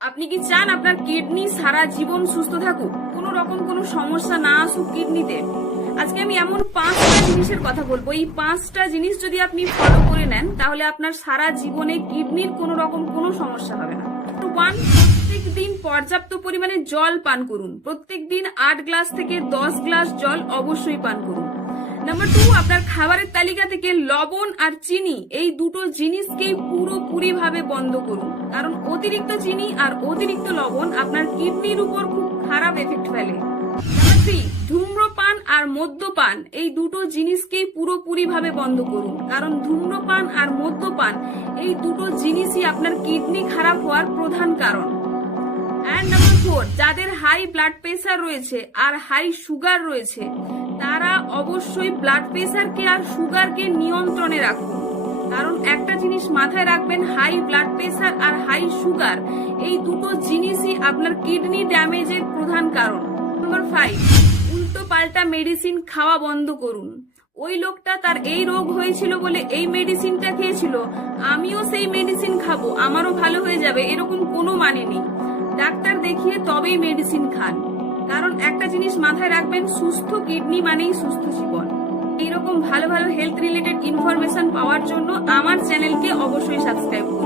আপনি কি চান আপনার কিডনি সারা জীবন সুস্থ থাকুক? কোনো রকম কোনো সমস্যা না আসুক কিডনিতে। আজকে আমি এমন পাঁচটা জিনিসের কথা বলব। এই পাঁচটা জিনিস যদি আপনি ফলো করে নেন, তাহলে আপনার সারা জীবনে কিডনির কোনো রকম কোনো সমস্যা হবে না। ওয়ান প্রত্যেক দিন পর্যাপ্ত পরিমাণে জল পান করুন। প্রত্যেক দিন আট গ্লাস থেকে দশ গ্লাস জল অবশ্যই পান করুন। নাম্বার টু আপনার খাবারের তালিকা থেকে লবণ আর চিনি, এই দুটো জিনিসকেই পুরোপুরি ভাবে বন্ধ করুন। কারণ অতিরিক্ত চিনি আর অতিরিক্ত লবণ আপনার কিডনির উপর খুব খারাপ এফেক্ট ফেলে। ধূম্রপান আর মদ্যপান, এই দুটো জিনিসকেই পুরোপুরি ভাবে বন্ধ করুন। কারণ ধূম্রপান আর মদ্যপান, এই দুটো জিনিসই আপনার কিডনি খারাপ হওয়ার প্রধান কারণ। অ্যান্ড নাম্বার ফোর যাদের হাই ব্লাড প্রেশার রয়েছে আর হাই সুগার রয়েছে, তারা অবশ্যই ব্লাড প্রেশারকে আর সুগারকে নিয়ন্ত্রণে রাখুন। কারণ একটা জিনিস মাথায় রাখবেন হাই ব্লাড প্রেশার আর হাই সুগার এই দুটো জিনিসই আপনার কিডনি ড্যামেজের প্রধান কারণ। নাম্বার ফাইভ উল্টো পাল্টা মেডিসিন খাওয়া বন্ধ করুন। ওই লোকটা তার এই রোগ হয়েছিল বলে এই মেডিসিনটা খেয়েছিল, আমিও সেই মেডিসিন খাব, আমারও ভালো হয়ে যাবে, এরকম কোনো মানে নেই। ডাক্তার দেখিয়ে তবেই মেডিসিন খান। কারণ একটা জিনিস মাথায় রাখবেন, সুস্থ কিডনি মানেই সুস্থ জীবন। এইরকম ভালো ভালো হেলথ রিলেটেড ইনফরমেশন পাওয়ার জন্য আমার চ্যানেলকে অবশ্যই সাবস্ক্রাইব করুন।